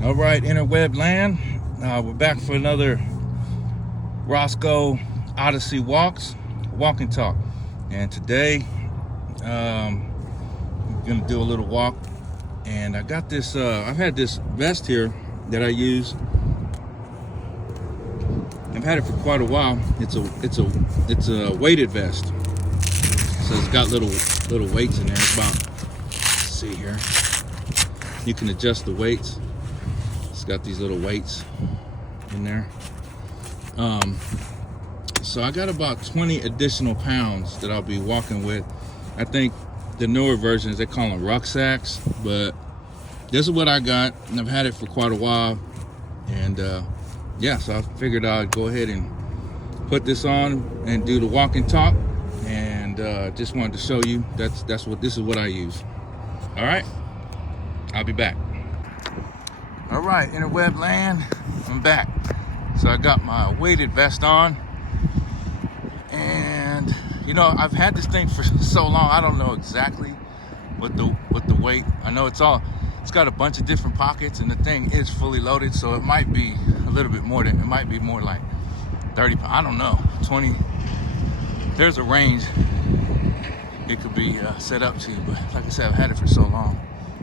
All right, interweb land. We're back for another Rosco Odyssey walk and talk. And today, I'm gonna do a little walk. And I got this. I've had this vest here that I use. I've had it for quite a while. It's a weighted vest. So it's got little weights in there. It's about, let's see here. You can adjust the weights. It's got these little weights in there. So I got about 20 additional pounds that I'll be walking with. I think the newer versions, they call them rucksacks, but this is what I got, and I've had it for quite a while. And yeah, so I figured I'd go ahead and put this on and do the walk and talk. And just wanted to show you this is what I use. All right, I'll be back. All right, interweb land, I'm back. So I got my weighted vest on, and you know, I've had this thing for so long, I don't know exactly what the weight. I know it's got a bunch of different pockets, and the thing is fully loaded, so it might be a little bit more than, it might be more like 30 pounds, I don't know, 20. There's a range it could be set up to, but like I said, I've had it for so long,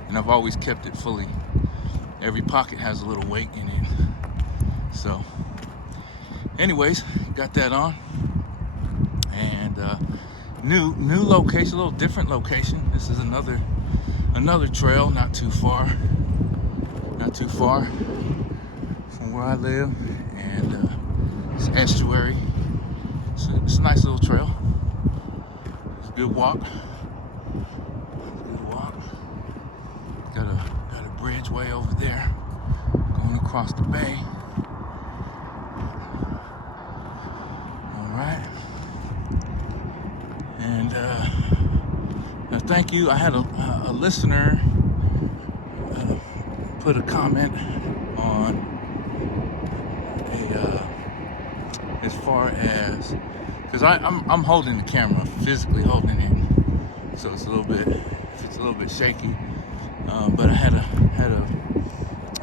and I've always kept it fully. Every pocket has a little weight in it. So anyways, got that on. And new location, a little different location. This is another trail, not too far from where I live. And it's estuary. It's a nice little trail. It's a good walk. Got a bridge way over there going across the bay. All right. And thank you. I had a listener put a comment on as far as, because I'm holding the camera, physically holding it, so it's a little bit shaky. But I had a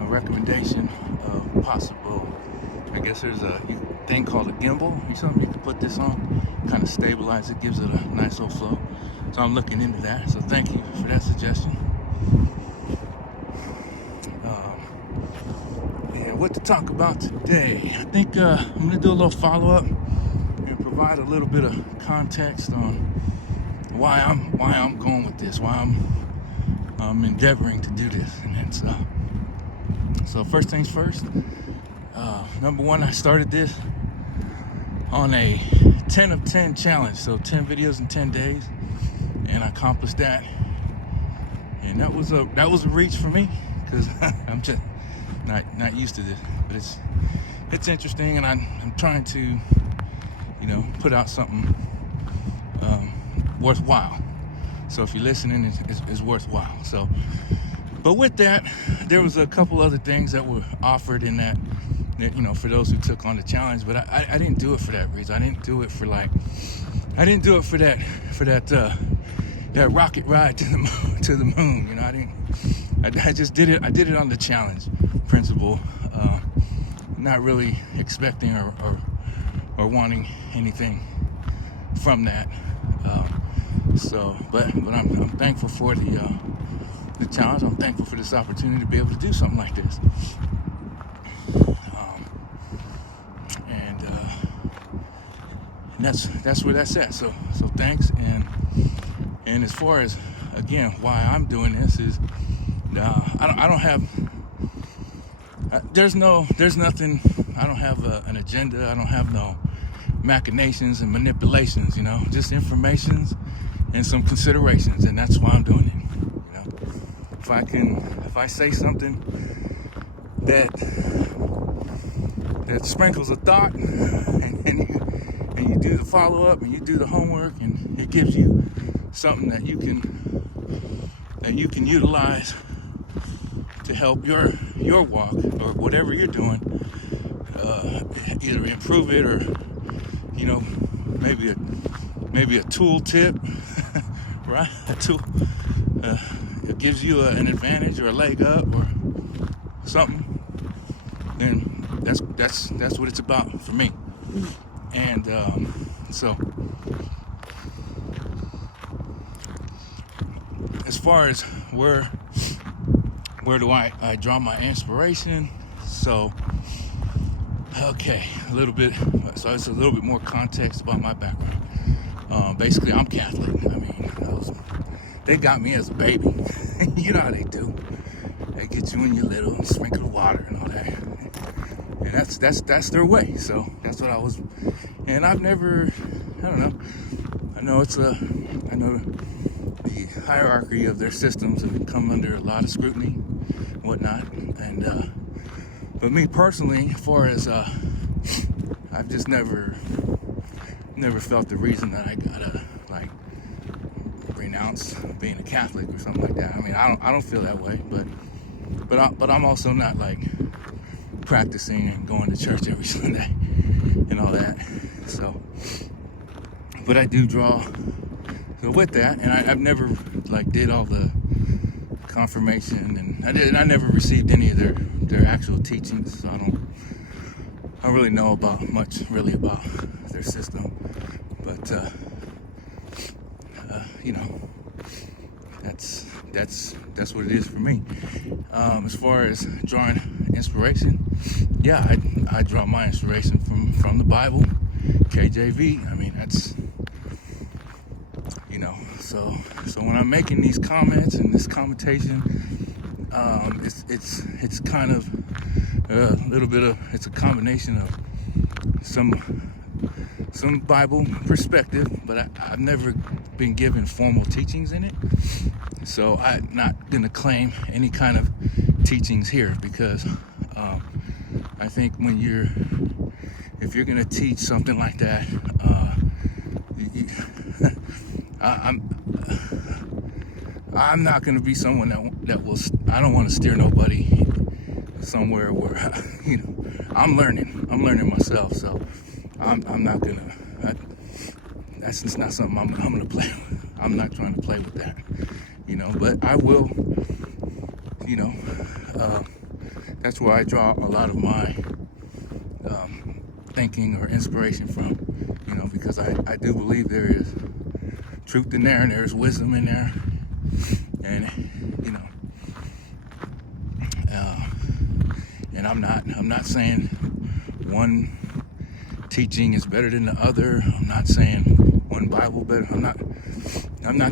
recommendation of possible. I guess there's a thing called a gimbal or something you can put this on, kind of stabilize it, gives it a nice little flow. So I'm looking into that. So thank you for that suggestion. Yeah, what to talk about today? I think I'm gonna do a little follow-up and provide a little bit of context on why I'm going with this, why I'm endeavoring to do this. And it's so first things first. Number one, I started this on a 10 of 10 challenge, so 10 videos in 10 days, and I accomplished that. And that was a reach for me, because I'm just not used to this. But it's interesting, and I'm trying to, you know, put out something worthwhile. So if you're listening, it's worthwhile. So, but with that, there was a couple other things that were offered in that, you know, for those who took on the challenge. But I didn't do it for that reason. I didn't do it for that rocket ride to the moon. You know, I just did it. I did it on the challenge principle, not really expecting or wanting anything from that. So, but I'm thankful for the challenge. I'm thankful for this opportunity to be able to do something like this. And that's where that's at. So thanks. And as far as, again, why I'm doing this is, I don't have. There's nothing. I don't have an agenda. I don't have no machinations and manipulations. You know, just informations and some considerations, and that's why I'm doing it. You know, if I say something that sprinkles a thought, and you do the follow up, and you do the homework, and it gives you something that you can utilize to help your walk or whatever you're doing, either improve it or, you know, maybe a tool tip, right? A tool, it gives you an advantage or a leg up, or something, then that's what it's about for me. And so as far as where do I draw my inspiration? So okay, a little bit. So it's a little bit more context about my background. Basically, I'm Catholic. I mean, they got me as a baby. You know how they do. They get you when you're little and sprinkle water and all that. And that's their way. So that's what I was. And I've never, I don't know. I know the hierarchy of their systems have come under a lot of scrutiny and whatnot. And but me personally, as far as I've just never felt the reason that I gotta like renounce being a Catholic or something like that. I mean, I don't feel that way, but I'm also not like practicing and going to church every Sunday and all that. So, but I do draw. So with that, and I've never like did all the confirmation, and I never received any of their actual teachings. So I don't really know about much really about their system, but you know, that's what it is for me. As far as drawing inspiration, yeah, I draw my inspiration from the Bible, KJV. I mean, that's, you know, so when I'm making these comments and this commentation, it's kind of a little bit of, it's a combination of some Bible perspective, but I've never been given formal teachings in it, so I'm not gonna claim any kind of teachings here, because I think if you're gonna teach something like that, I'm not gonna be someone that will. I don't want to steer nobody somewhere where you know, I'm learning myself, so I'm not gonna. That's just not something I'm gonna play with. I'm not trying to play with that, you know. But I will, you know. That's where I draw a lot of my thinking or inspiration from, you know, because I do believe there is truth in there and there's wisdom in there, and you know, and I'm not saying one teaching is better than the other. I'm not saying one Bible better. I'm not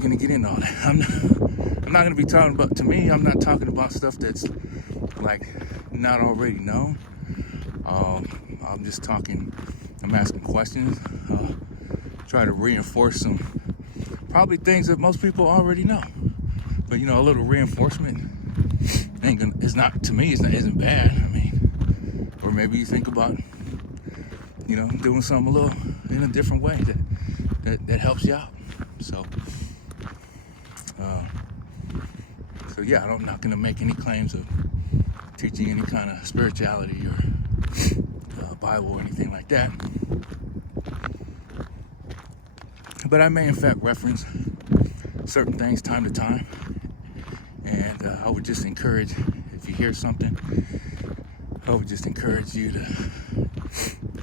going to get into all that. I'm not going to be talking about, to me, I'm not talking about stuff that's like not already known. I'm just talking, I'm asking questions, try to reinforce some probably things that most people already know. But you know, a little reinforcement isn't bad. I mean, or maybe you think about, you know, doing something a little in a different way that helps you out. So yeah, I'm not going to make any claims of teaching any kind of spirituality or Bible or anything like that. But I may in fact reference certain things time to time, and I would just encourage, if you hear something, I would just encourage you to,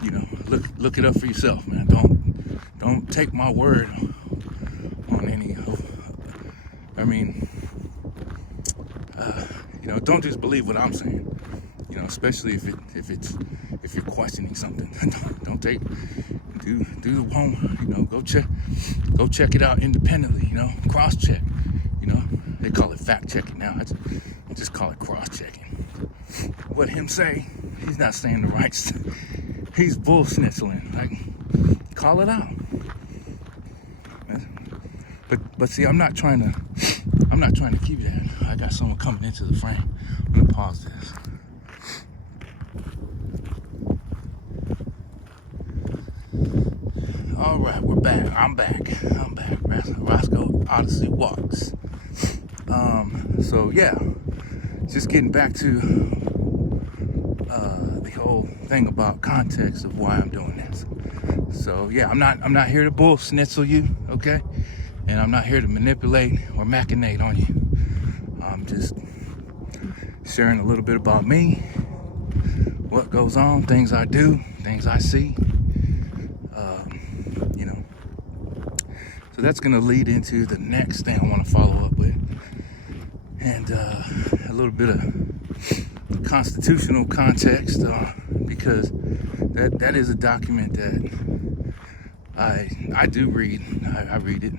you know, look it up for yourself, man. Don't take my word on any. I mean, you know, don't just believe what I'm saying. You know, especially if you're questioning something. don't do the home. You know, go check it out independently. You know, cross check. You know, they call it fact checking now. I just call it cross checking. What him say? He's not saying the right stuff. He's bull snitchling. Like, call it out. But see, I'm not trying to keep that. I got someone coming into the frame. I'm gonna pause this. All right, we're back. I'm back. Rosco Odyssee walks. So yeah, just getting back to the whole thing about context of why I'm doing this. So yeah, I'm not here to bull snitzel you, okay? And I'm not here to manipulate or machinate on you. I'm just sharing a little bit about me, what goes on, things I do, things I see. You know, so that's going to lead into the next thing I want to follow up with, and a little bit of constitutional context, because that is a document that I do read. I read it,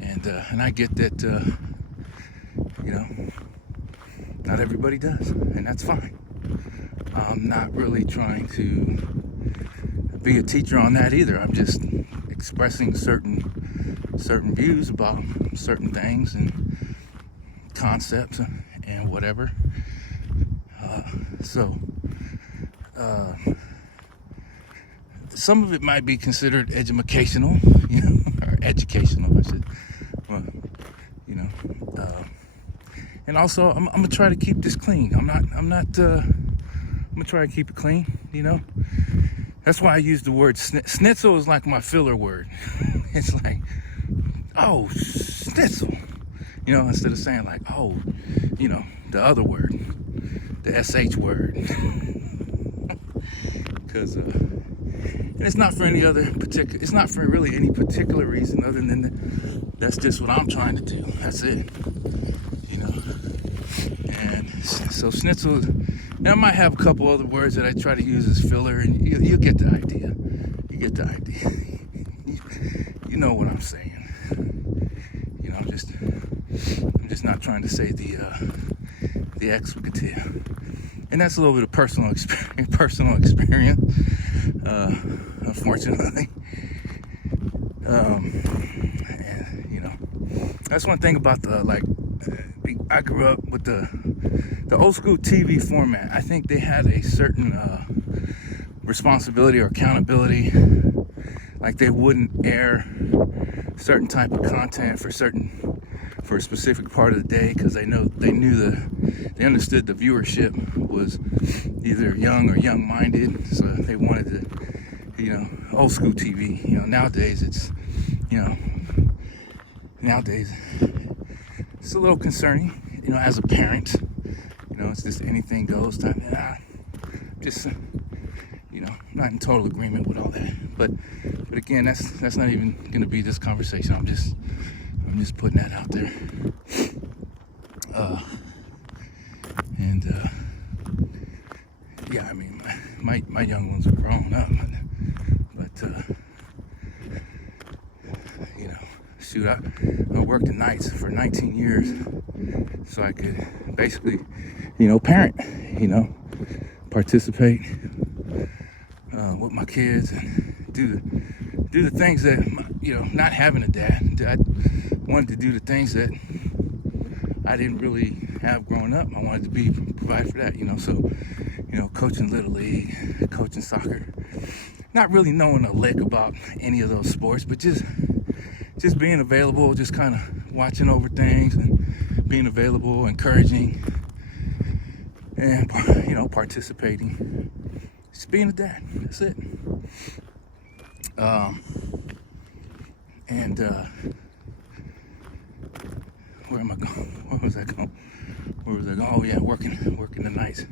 and I get that you know, not everybody does, and that's fine. I'm not really trying to be a teacher on that either. I'm just expressing certain views about certain things and concepts and whatever. So some of it might be considered educational, you know, or educational, I should. Well, you know, and also I'm gonna try to keep this clean. I'm gonna try to keep it clean. You know, that's why I use the word schnitzel is like my filler word. It's like, oh, schnitzel, you know, instead of saying like, oh, you know, the other word, the sh word, because and it's not for any other particular. It's not for really any particular reason other than that's just what I'm trying to do. That's it, you know. And so schnitzel. Now I might have a couple other words that I try to use as filler, and you'll get the idea. You get the idea. You know what I'm saying. You know, I'm just not trying to say the expletive. And that's a little bit of personal experience, unfortunately. And you know, that's one thing about I grew up with the old school TV format. I think they had a certain responsibility or accountability. Like they wouldn't air certain type of content for a specific part of the day because they understood the viewership was either young or young-minded, so they wanted to, you know, old school TV. You know, nowadays it's a little concerning. You know, as a parent, you know, it's just anything goes type. Just, you know, not in total agreement with all that. But again, that's not even going to be this conversation. I'm just putting that out there. Yeah, I mean, my young ones are grown up, but you know, shoot, I worked the nights for 19 years, so I could basically, you know, parent, you know, participate with my kids and do the things that, you know, not having a dad, I wanted to do the things that I didn't really have growing up. I wanted to provide for that, you know. So, you know, coaching Little League, coaching soccer, not really knowing a lick about any of those sports, but just being available, just kind of watching over things and being available, encouraging, and, you know, participating. Just being a dad. That's it. Where am I going? Where was I going? Oh yeah, working the nights.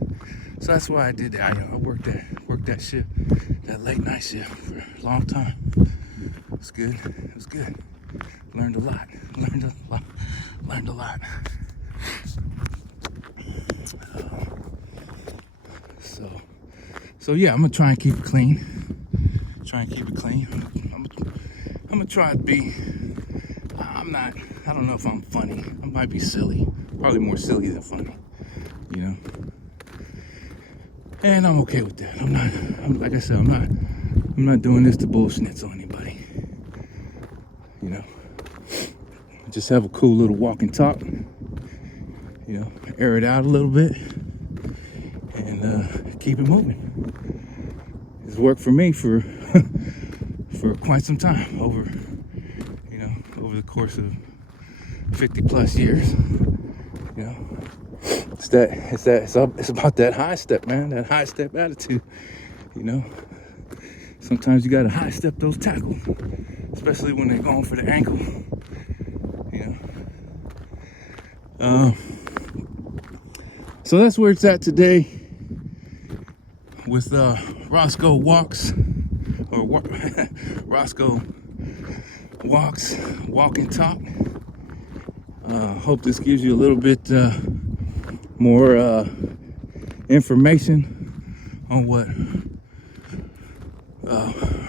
So that's why I did that. I worked that shift, that late night shift for a long time. It was good. Learned a lot. So yeah, I'm gonna try and keep it clean. I'm gonna try to be. I don't know if I'm funny. I might be silly. Probably more silly than funny. You know. And I'm okay with that. Like I said, I'm not doing this to bullshit on anybody. You know. Just have a cool little walk and talk. You know, air it out a little bit. And keep it moving. It's worked for me for quite some time over the course of 50 plus years. You know, it's about that high step, man. That high step attitude. You know, sometimes you gotta high step those tackles, especially when they're going for the ankle. You know. So that's where it's at today with Rosco Walks, or Rosco Walks, Walk and Talk. Hope this gives you a little bit more information on what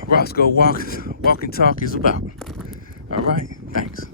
Rosco Walk and Talk is about. All right, thanks.